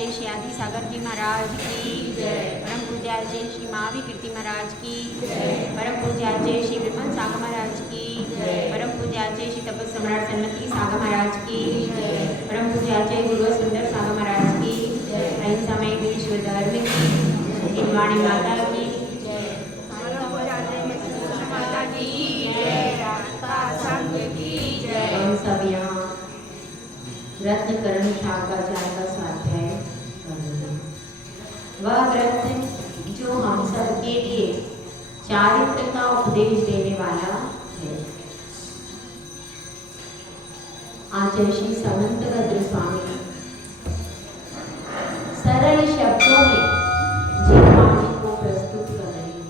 पूज्याचे श्री आदि सागर जी महाराज की जय। परम पूज्याचे श्री महावीर महाराज की जय। परम पूज्याचे श्री विमल सागर महाराज की जय। परम पूज्याचे श्री तप सम्राट सन्मति सागर महाराज की जय। परम पूज्याचे गुरु सुंदर सागर महाराज की जय। अहिंसा में विश्व धर्म की हिंदवाणी माता की जय। परम पूज्याचे माता की जय। राधा संघ की जय। हम सब यहाँ रत्न करण शाखाचार्य का स्वाध्याय करेंगे। वह ग्रंथ जो हम सब के लिए चारित्र का उपदेश देने वाला है। आचार्य श्री समंतभद्र स्वामी सरल शब्दों में जीववाणी को प्रस्तुत कर रहे हैं।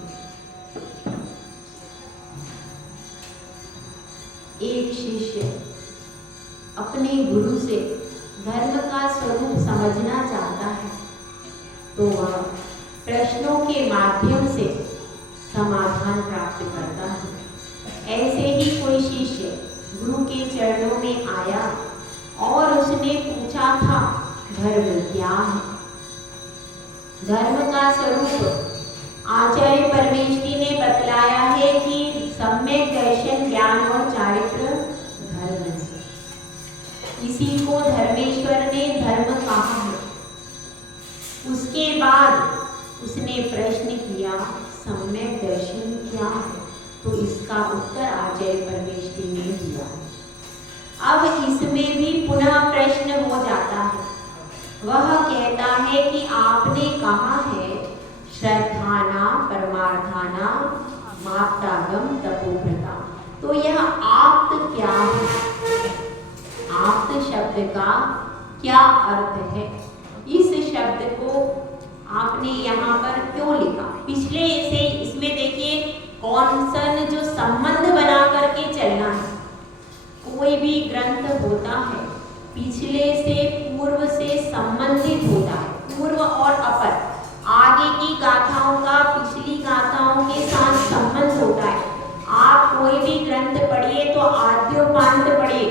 एक शिष्य अपने गुरु से धर्म का स्वरूप समझना चाहता है तो वह प्रश्नों के माध्यम से समाधान प्राप्त करता है। ऐसे ही कोई शिष्य गुरु के चरणों में आया और उसने पूछा था, धर्म क्या है? धर्म का स्वरूप आचार्य परमेष्ठी ने बतलाया है कि सम्यक दर्शन, ज्ञान और चारित्र धर्म है। इसी को धर्मेश्वर ने धर्म कहा है। उसके बाद उसने प्रश्न किया, सम्यक दर्शन क्या है? तो इसका उत्तर आचार्य परमेष्ठी ने दिया। अब इसमें भी पुनः प्रश्न हो जाता है। वह कहता है कि आपने कहा है श्रद्धाना परमार्थाना माप्तागम तपोव्रता, तो यह आप्त क्या है? आप्त शब्द का क्या अर्थ है? इस शब्द को आपने यहाँ पर क्यों लिखा? पिछले से इसमें देखिए कॉन्सन जो संबंध बना करके चलना है। कोई भी ग्रंथ होता है पिछले से पूर्व से संबंधित होता है। पूर्व और अपर, आगे की गाथाओं का पिछली गाथाओं के साथ संबंध होता है। आप कोई भी ग्रंथ पढ़िए तो आद्योपांत पढ़िए,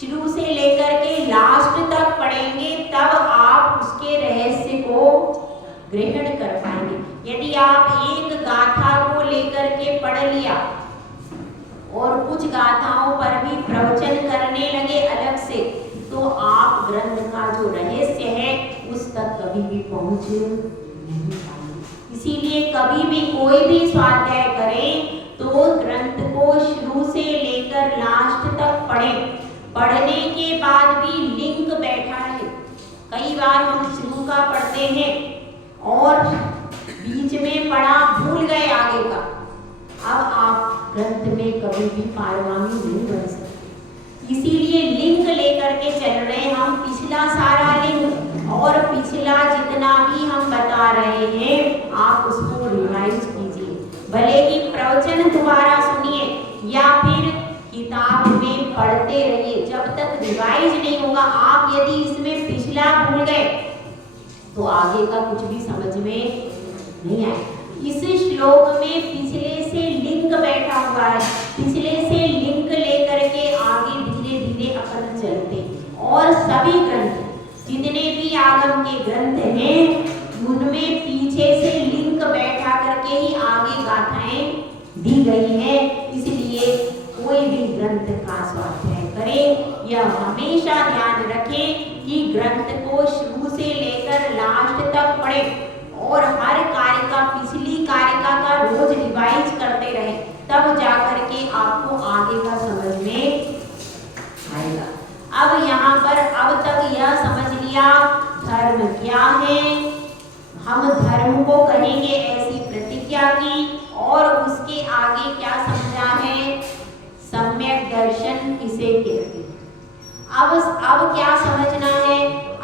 शुरू से लेकर के लास्ट तक पढ़ेंगे, तब आप उसके रहस्य को ग्रहण कर पाएंगे। यदि आप एक गाथा को लेकर के पढ़ लिया और कुछ गाथाओं पर भी प्रवचन करने लगे अलग से, तो आप ग्रंथ का जो रहस्य है उस तक कभी भी पहुंच नहीं पाएंगे। इसीलिए कभी भी कोई भी स्वाध्याय करें तो ग्रंथ को शुरू से लेकर लास्ट तक पढ़ें। पढ़ने के बाद भी लिंक बैठा है। कई बार हम शुरू का पढ़ते हैं और बीच में पढ़ा भूल गए आगे का। अब आप ग्रंथ में कभी भी पारगामी नहीं बन सकते। इसीलिए लिंक लेकर के चल रहे हम, पिछला सारा लिंक और पिछला जितना भी हम बता रहे हैं आप उसको रिवाइज कीजिए। भले ही प्रवचन दोबारा सुनिए या फिर किताब में पढ़ते रहिए, जब तक रिवाइज नहीं होगा। आप यदि इसमें पिछला भूल गए तो आगे का कुछ भी समझ में नहीं आए। इस श्लोक में पिछले से लिंक बैठा हुआ है। पिछले से लिंक लेकर के आगे धीरे धीरे अपन चलते हैं। और सभी ग्रंथ जितने भी आगम के ग्रंथ हैं उनमें पीछे से लिंक बैठा करके ही आगे गाथाएं दी गई हैं। इसलिए कोई भी ग्रंथ का स्वाध्याय करें, यह हमेशा ध्यान रखें कि ग्रंथ को शुरू से लेकर लास्ट तक पढ़ें और हर कारिका, पिछली कारिका का रोज रिवाइज करते रहें, तब जाकर के आपको आगे का समझ में आएगा। अब यहाँ पर अब तक यह समझ लिया धर्म क्या है। हम धर्म को कहेंगे ऐसी प्रतिज्ञा की, और उसके आगे क्या समझा है, सम्यक दर्शन किसे कहते हैं। अब क्या समझना है?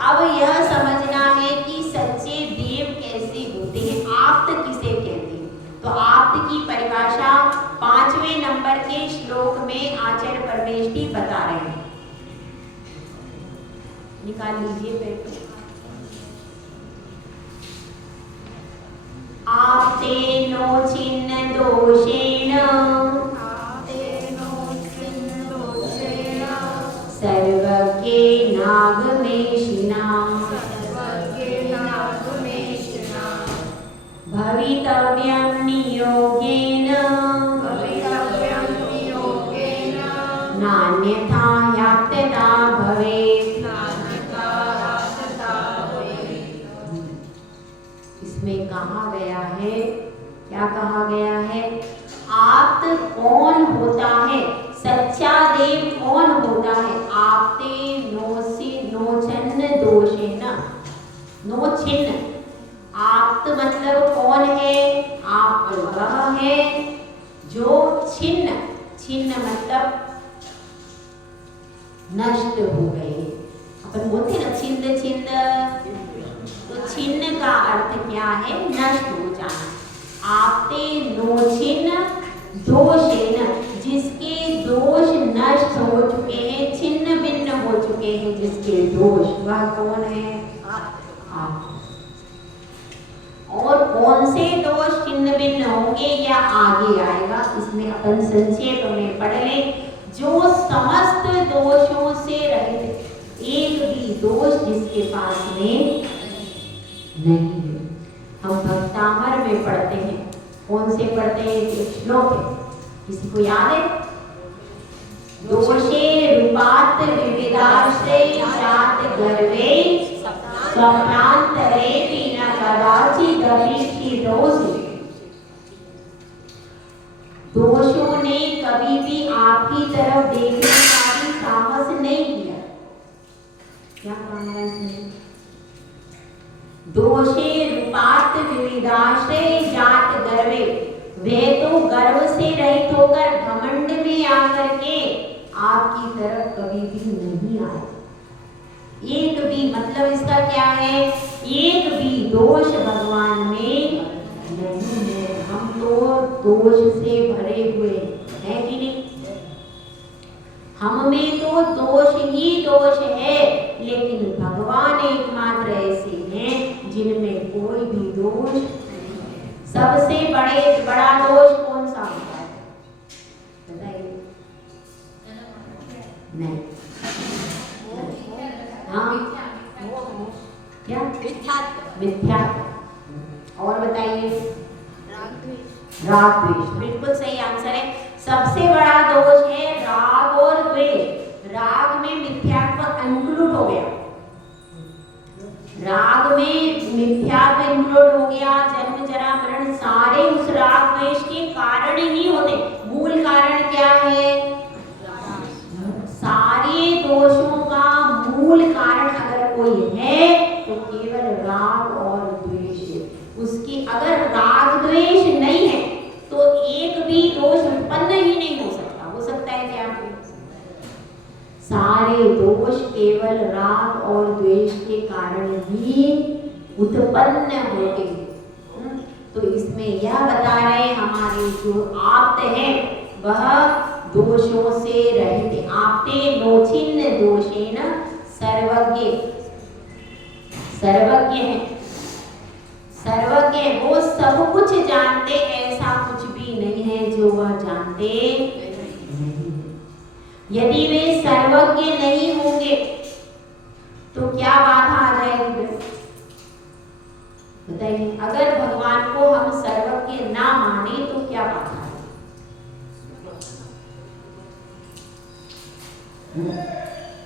अब यह समझना है कि सच्चे देव कैसे होते हैं, आप्त किसे कहते हैं। तो आप्त की परिभाषा 5वें नंबर के श्लोक में आचार्य परमेष्ठी बता रहे हैं। निकाल लीजिए पेपर। आप्तेनो छिन्न दोषेण सर्वज्ञेनागमेशिना भवितव्यं नियोगेन नान्यथा ह्याप्यता भवेत्। इसमें कहा गया है, क्या कहा गया है? आप्त कौन होता है, सच्चा देव कौन होता है? आपते नोचन्न दोषेन, नो छिन्न। आप्त मतलब कौन है? आप वह है जो छिन्न, छिन्न मतलब नष्ट हो गए। अपन बोलते हैं ना छिन्न छिन्न, तो छिन्न का अर्थ क्या है? नष्ट हो जाना। आपते नोचिन्न दोषेन, जिसके दोष नष्ट हो चुके हैं, छिन्न भिन्न हो चुके हैं जिसके दोष, वह कौन है? आप। और कौन से दोष छिन्न भिन्न होंगे या आगे आएगा, इसमें अपन संक्षेप में पढ़ लें। जो समस्त दोषों से रहित, एक भी दोष जिसके पास में नहीं है। हम भक्तामर में पढ़ते हैं, कौन से पढ़ते हैं? एक श्लोक है, किसी को याद है? दोषे रूपात विविधाश्रय जात गर्वे स्वप्नांतरे न कदाचित् दभिष्टि दोषे। दोषों ने कभी भी आपकी तरफ देखने का भी साहस नहीं किया। क्या कहा है इसमें? दोषे रूपात विविधाश्रय जात गर्वे, वे तो गर्व से रहित होकर घमंड में आकर के आपकी तरफ कभी भी नहीं आए। एक भी मतलब इसका क्या है? एक भी दोष भगवान में नहीं है। हम तो दोष से भरे हुए हैं कि नहीं? हम में तो दोष ही दोष है, लेकिन भगवान एकमात्र ऐसे हैं जिनमें कोई भी दोष नहीं। सबसे बड़ा दोष कौन सा होता है? बताइए। नहीं, हाँ क्या? मिथ्यात्व। और बताइए। राग द्वेष, बिल्कुल सही आंसर है। सबसे बड़ा दोष है राग और द्वेष। राग में मिथ्यात्व इंक्लूड हो गया, राग में मिथ्यात्व इंक्लूड हो गया। जन्म जरा मरण सारे उस राग द्वेष के कारण ही होते। मूल कारण क्या है? सारे दोषों का मूल कारण अगर कोई है तो केवल राग और द्वेष है। उसकी अगर राग द्वेष नहीं है तो एक भी दोष उत्पन्न ही नहीं हो सकता। हो सकता है क्या? सारे दोष केवल राग और द्वेष के कारण ही उत्पन्न होते हैं। तो इसमें यह बता रहे हमारे जो आप्त है वह दोषों से रहित। आपते नोचिन्न दोषेन सर्वज्ञ, सर्वज्ञ है, सर्वज्ञ वो सब कुछ जानते, ऐसा कुछ भी नहीं है जो वह जानते नहीं। यदि वे सर्वज्ञ नहीं होंगे तो क्या बाधा आ जाएगी? बताइए। अगर भगवान को हम सर्वज्ञ ना माने तो क्या बाधा है?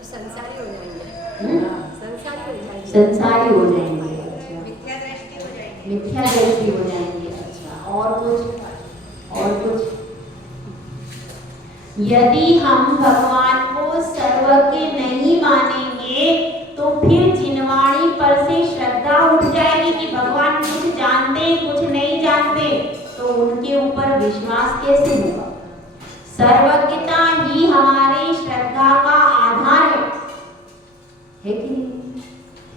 संसारी हो जाएंगे। संसारी हो जाएंगे। मिथ्या दृष्टि हो जाएंगे। अच्छा, और कुछ? और कुछ? यदि हम भगवान को सर्वज्ञ नहीं मानेंगे तो फिर जिनवाणी पर से श्रद्धा उठ जाएगी कि भगवान कुछ जानते कुछ नहीं जानते, तो उनके ऊपर विश्वास कैसे होगा? सर्वज्ञता ही हमारी श्रद्धा का आधार है कि नहीं?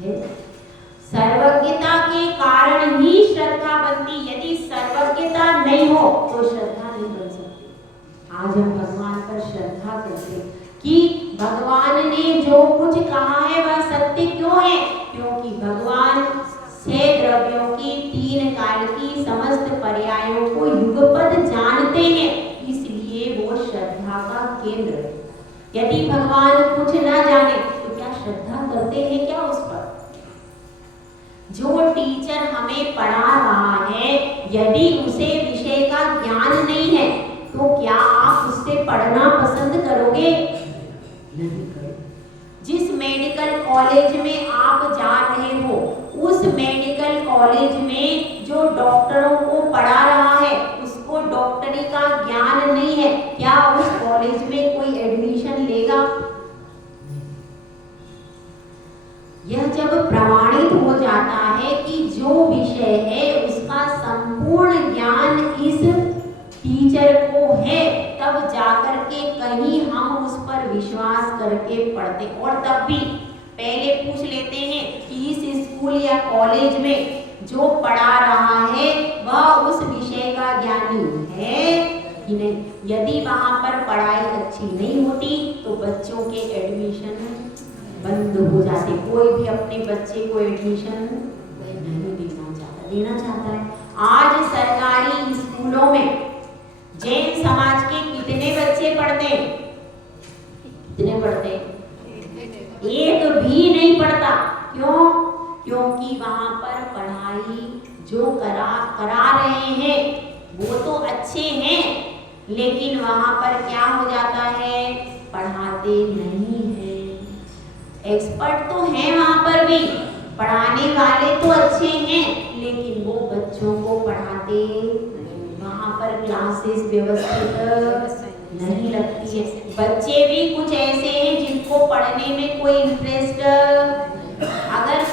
है। सर्वज्ञता के कारण ही श्रद्धा बनती। यदि सर्वज्ञता नहीं हो तो श्रद्धा नहीं बन सकती। आज हम भगवान पर श्रद्धा करते कि भगवान ने जो कुछ कहा है वह सत्य क्यों है? क्योंकि भगवान 6 द्रव्यों की 3 काल की समस्त पर्यायों को युगपद जानते हैं, इसलिए वो श्रद्धा का केंद्र है। यदि भगवान कुछ ना जाने तो क्या श्रद्धा करते हैं क्या उस पर? जो टीचर हमें पढ़ा रहा है यदि उसे विषय का ज्ञान नहीं है तो क्या आप उससे पढ़ना पसंद करोगे? नहीं करोगे। जिस मेडिकल कॉलेज में आप जा रहे हो उस मेडिकल कॉलेज में जो डॉक्टरों को पढ़ा रहा है उसको डॉक्टरी का ज्ञान नहीं है, क्या उस कॉलेज में कोई एडमिशन लेगा? यह जब प्रमाणित हो जाता है कि जो विषय है उसका संपूर्ण ज्ञान इस टीचर को है, तब जाकर के कहीं हम उस पर विश्वास करके पढ़ते। और तब भी पहले पूछ लेते हैं कि इस स्कूल या कॉलेज में जो पढ़ा रहा है वह उस विषय का ज्ञानी है कि नहीं। यदि वहां पर पढ़ाई अच्छी नहीं होती तो बच्चों के एडमिशन बंद हो जाते। कोई भी अपने बच्चे को एडमिशन नहीं देना चाहता है। आज सरकारी स्कूलों में जैन समाज के कितने बच्चे पढ़ते हैं? कितने पढ़ते हैं? एक भी नहीं पढ़ता। क्यों? क्योंकि वहां पर पढ़ाई जो करा रहे हैं वो तो अच्छे हैं, लेकिन वहां पर क्या हो जाता है, पढ़ाते नहीं है। एक्सपर्ट तो हैं वहां पर भी, पढ़ाने वाले तो अच्छे हैं, लेकिन वो बच्चों को पढ़ाते, वहां पर क्लासेस व्यवस्थित नहीं लगती है। बच्चे भी कुछ ऐसे हैं जिनको पढ़ने में कोई इंटरेस्ट, अगर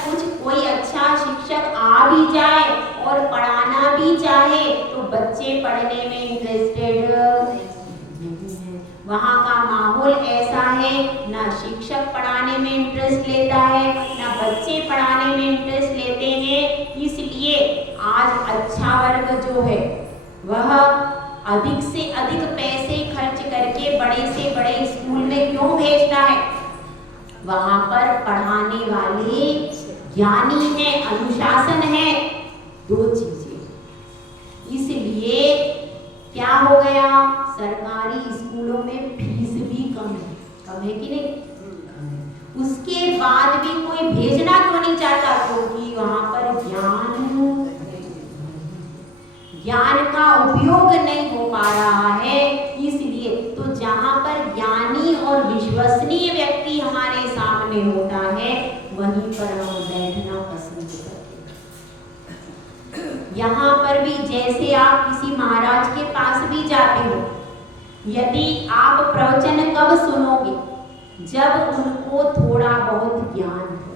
कोई अच्छा शिक्षक आ भी जाए और पढ़ाना भी चाहे तो बच्चे पढ़ने में इंटरेस्टेड नहीं है। वहाँ का माहौल ऐसा है, ना शिक्षक पढ़ाने में इंटरेस्ट लेता है, ना बच्चे पढ़ाने में इंटरेस्ट लेते हैं। इसलिए आज अच्छा वर्ग जो है वह अधिक से अधिक पैसे खर्च करके बड़े से बड़े स्कूल में क्यों भेजता है? वहां पर पढ़ाने वाले ज्ञानी है, अनुशासन है, दो चीजें। इसलिए क्या हो गया, सरकारी स्कूलों में फीस भी कम है कि नहीं? उसके बाद भी कोई भेजना क्यों नहीं चाहता? क्योंकि वहां पर ज्ञान का उपयोग नहीं हो पा रहा है। इसलिए तो जहां पर ज्ञानी और विश्वसनीय व्यक्ति हमारे सामने होता है वहीं पर हम बैठना पसंद करते हैं। यहाँ पर भी जैसे आप किसी महाराज के पास भी जाते हो, यदि आप प्रवचन कब सुनोगे? जब उनको थोड़ा बहुत ज्ञान हो।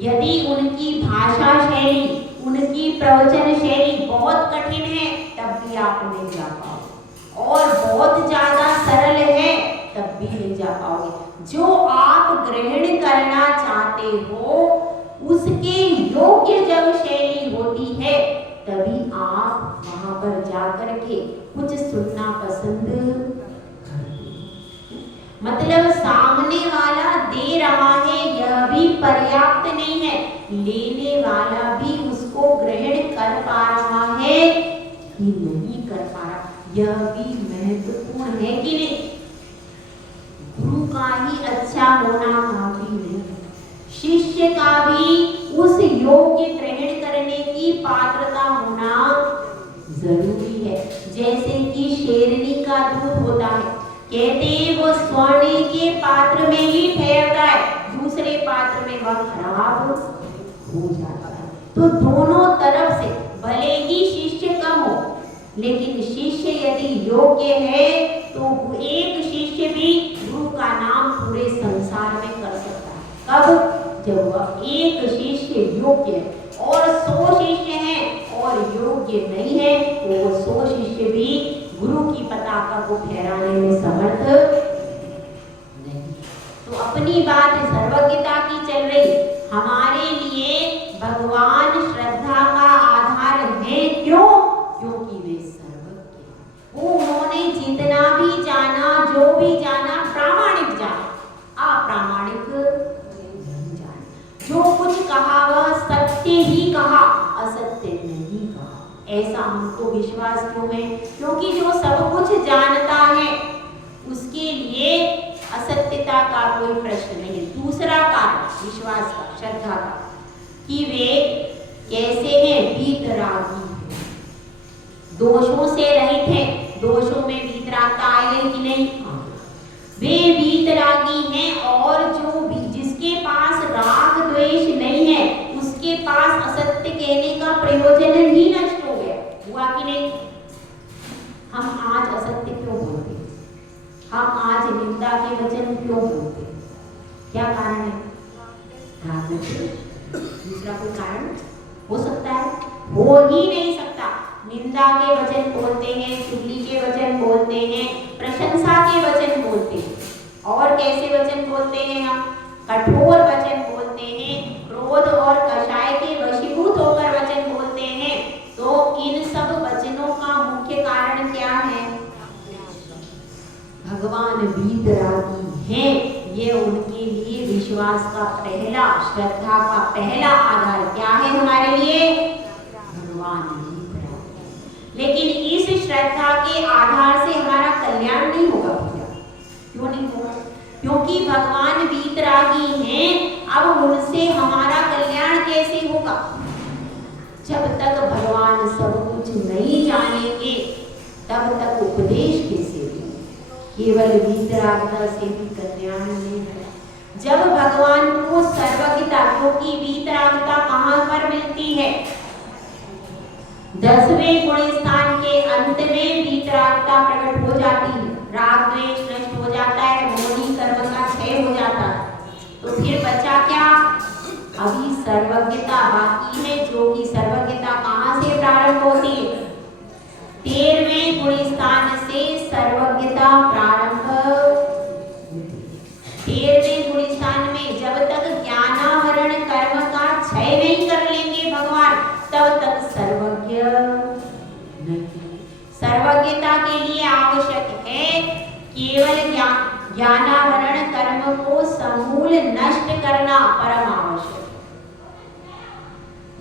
यदि उनकी भाषा शैली, उनकी प्रवचन शैली बहुत कठिन है तब भी आप नहीं जा पाओगे, और बहुत ज्यादा सरल है तब भी नहीं जा पाओगे। जो आप ग्रहण करना चाहते हो उसके योग्य जब शैली होती है तभी आप वहां पर जाकर के कुछ सुनना पसंद करते हैं। मतलब सामने वाला दे रहा है यह भी पर्याप्त नहीं है, लेने वाला भी उसको ग्रहण कर पा रहा है कि नहीं कर पा रहा, यह भी महत्वपूर्ण है कि नहीं? गुरु का ही अच्छा होना काफी नहीं, शिष्य का भी उस योग्य ग्रहण करने की पात्रता होना जरूरी है। जैसे कि शेरनी का दूध होता है, कहते हैं वो स्वर्ण के पात्र में ही ठहरता है, दूसरे पात्र में वह खराब हो जाता है। तो दोनों तरफ से भले ही शिष्य कम हो, लेकिन शिष्य यदि योग्य है तो एक शिष्य भी गुरु का नाम पूरे संसार में कर सकता है। कब? जब वह एक शिष्य योग्य है, और 100 शिष्य हैं और योग्य नहीं है तो वो 100 शिष्य भी गुरु की पताका को फहराने में समर्थ नहीं। तो अपनी बात सर्वज्ञता की चल रही, हमारे लिए भगवान श्रद्धा का आधार है। क्यों? क्योंकि वे सर्वज्ञ, वो उन्होंने जितना भी जाना, जो भी जाना, प्रामाणिक जाना, अप्रामाणिक नहीं जाना। जो कुछ कहा वह सत्य ही कहा, असत्य नहीं कहा। ऐसा हमको विश्वास क्यों है? क्योंकि जो सब कुछ जानता है उसके लिए असत्यता का कोई प्रश्न नहीं है। दूसरा कारण विश्वास का, श्रद्धा का, कि वे कैसे हैं? वीतरागी, दोषों से रहित है। दोषों में वीतरागता आएगी कि नहीं? वे वीतरागी हैं और जो भी जिसके पास राग द्वेष नहीं है उसके पास असत्य कहने का प्रयोजन ही नष्ट हो गया। हुआ कि नहीं? हम आज असत्य क्यों बोलते? हम आज निंदा के वचन क्यों बोलते? क्या कारण है? राग द्वेष। दूसरा कोई कारण हो सकता है? हो ही नहीं सकता। निंदा के वचन बोलते हैं, चुगली के वचन बोलते हैं, प्रशंसा के वचन बोलते हैं। और कैसे वचन बोलते हैं? हम कठोर वचन बोलते हैं, क्रोध और कषाय के वशीभूत होकर वचन बोलते हैं। तो इन सब वचनों का मुख्य कारण क्या है? भगवान वीतरागी हैं। ये उनके लिए विश्वास का पहला, श्रद्धा का पहला आधार क्या है हमारे लिए? भगवान वीतरागी। लेकिन इस श्रद्धा के आधार से हमारा कल्याण नहीं होगा भैया। क्यों नहीं होगा? क्योंकि भगवान वीतरागी हैं। अब उनसे हमारा कल्याण कैसे होगा? जब तक भगवान सब कुछ नहीं जानेंगे तब तक उपदेश कैसे देंगे? केवल वीतरागता से भी कल्याण नहीं है। जब भगवान को सर्वज्ञता, क्योंकि वीतरागता कहाँ पर मिलती है? 10वें गुण स्थान के अंत में वीतरागता प्रकट हो जाती है। राग द्वेष नष्ट हो जाता है, मोही कर्म का क्षय हो जाता है। तो फिर बचा क्या? अभी सर्वज्ञता बाकी है, जो कि सर्वज्ञता कहाँ से प्रारंभ होती है? 13वें गुण स्थान से सर्वज्ञता प्रारंभ। 13वें गुण स्थान में जब तक ज्ञानावरण कर्म का क्षय नहीं कर लेंगे भगवान, तब तक सर्वज्ञ नहीं। सर्वज्ञता के लिए आवश्यक है केवल ज्ञानावरण कर्म को समूल नष्ट करना परम आवश्यक।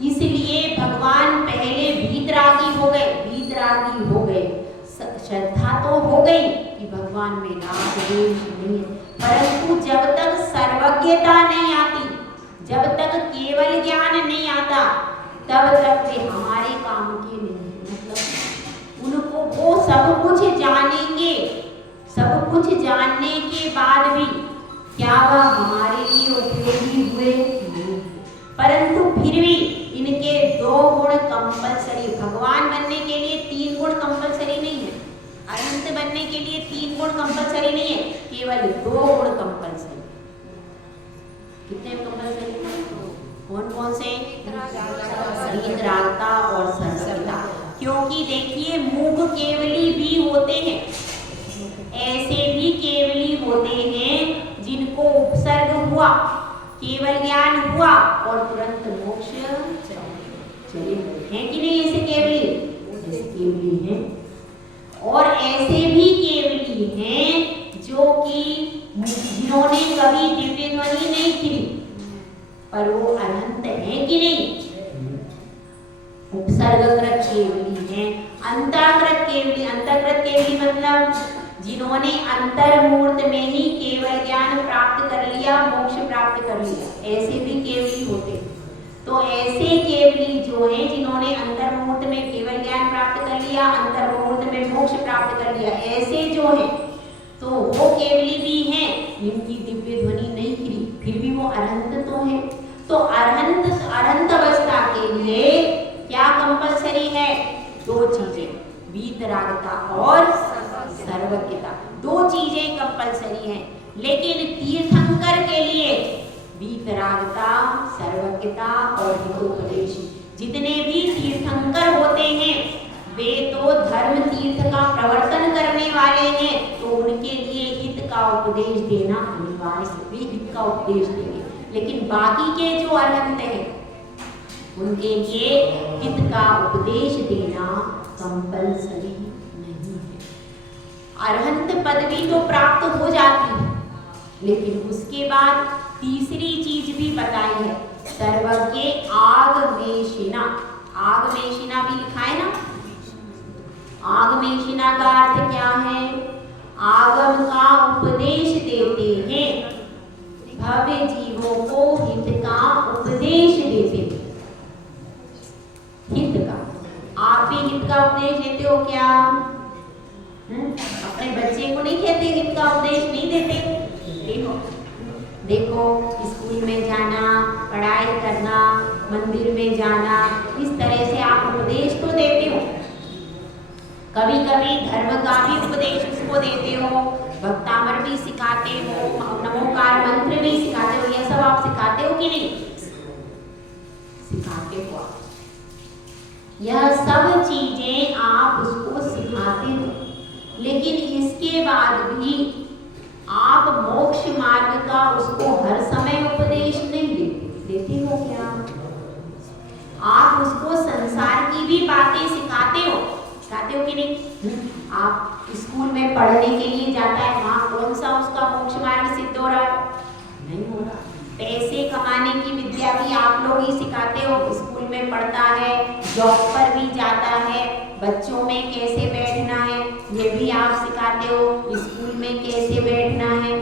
इसलिए भगवान पहले वीतरागी हो गए। वीतरागी हो गए, श्रद्धा तो हो गई कि भगवान में राग द्वेष नहीं है, परंतु जब तक सर्वज्ञता नहीं आती, जब तक केवल ज्ञान नहीं आता, तब तक वे हमारे काम के नहीं। मतलब उनको वो सब कुछ जानेंगे, सब कुछ जानने के बाद भी क्या वह हमारे लिए उपयोगी हुए? परंतु फिर भी इनके 2 गुण कंपलसरी। भगवान बनने के लिए 3 गुण कंपलसरी नहीं है, अनंत बनने के लिए 3 गुण कंपलसरी नहीं है, केवल 2 गुण कंपलसरी। कितने कंपलसरी? कौन कौन से? वीतरागता और सर्वज्ञता। क्योंकि देखिए मूक केवली भी होते हैं, ऐसे भी केवली होते हैं जिनको उपसर्ग हुआ, केवल ज्ञान हुआ और तुरंत मोक्ष चले गए। हैं कि नहीं ऐसे केवली? ऐसे केवली हैं। और ऐसे भी केवली हैं जो कि जिन्होंने कभी दिव्य ध्वनि नहीं सुनी, पर वो अनंत है कि नहीं? उपसर्गकृत केवली हैं, अंतःकृत केवली। अंतःकृत केवली मतलब जिन्होंने अंतर्मूर्त में ही केवल ज्ञान प्राप्त कर लिया, मोक्ष प्राप्त कर लिया, ऐसे भी केवली होते। तो ऐसे केवली जो हैं जिन्होंने अंतर्मूर्त में केवल ज्ञान प्राप्त कर लिया, अंतर्मूर्त में मोक्ष प्राप्त कर लिया, ऐसे जो हैं तो वो केवली भी हैं जिनकी दिव्य ध्वनि नहीं खिली, फिर भी वो अरहंत तो है। तो अरहंत अवस्था के लिए क्या कंपलसरी है? 2 चीजें, वीतरागता और सर्वज्ञता। 2 चीजें कंपलसरी हैं। लेकिन तीर्थंकर के लिए वीतरागता, सर्वज्ञता और हितोपदेश। जितने भी तीर्थंकर होते हैं वे तो धर्म तीर्थ का प्रवर्तन करने वाले हैं, तो उनके लिए हित का उपदेश देना अनिवार्य है। वे हित का उपदेश देंगे। लेकिन बाकी के जो अरहंत हैं उनके लिए हित का उपदेश देना कंपलसरी नहीं है। अरहंत पदवी तो प्राप्त हो जाती है, लेकिन उसके बाद तीसरी चीज भी बताई है, सर्वज्ञ आगमेशिना। आगमेशिना भी लिखा है ना? आगमेशिना का अर्थ क्या है? आगम का उपदेश देते हैं, भव्य जीवों को हित का उपदेश देते हैं। क्या? अपने बच्चे को नहीं कहते, इनका उपदेश नहीं देते? देखो देखो, स्कूल में जाना, पढ़ाई करना, मंदिर में जाना, इस तरह से आप उपदेश तो देते हो। कभी कभी धर्म का भी उपदेश उसको देते हो, भक्तामर भी सिखाते हो, नमोकार मंत्र भी सिखाते हो। यह सब आप सिखाते हो कि नहीं? सिखाते हो आप। यह सब चीजें आप उसको सिखाते हो, लेकिन इसके बाद भी आप मोक्ष मार्ग का उसको हर समय उपदेश नहीं देते हो क्या? आप उसको संसार की भी बातें सिखाते हो कि नहीं? आप स्कूल में पढ़ने के लिए जाता है, वहाँ कौन सा उसका मोक्ष मार्ग सिद्ध हो रहा है? नहीं हो रहा। पैसे कमाने की विद्या भी आप लोग ही सिखाते हो। स्कूल में पढ़ता है, जॉब पर भी जाता है, बच्चों में कैसे बैठना है ये भी आप सिखाते हो, स्कूल में कैसे बैठना है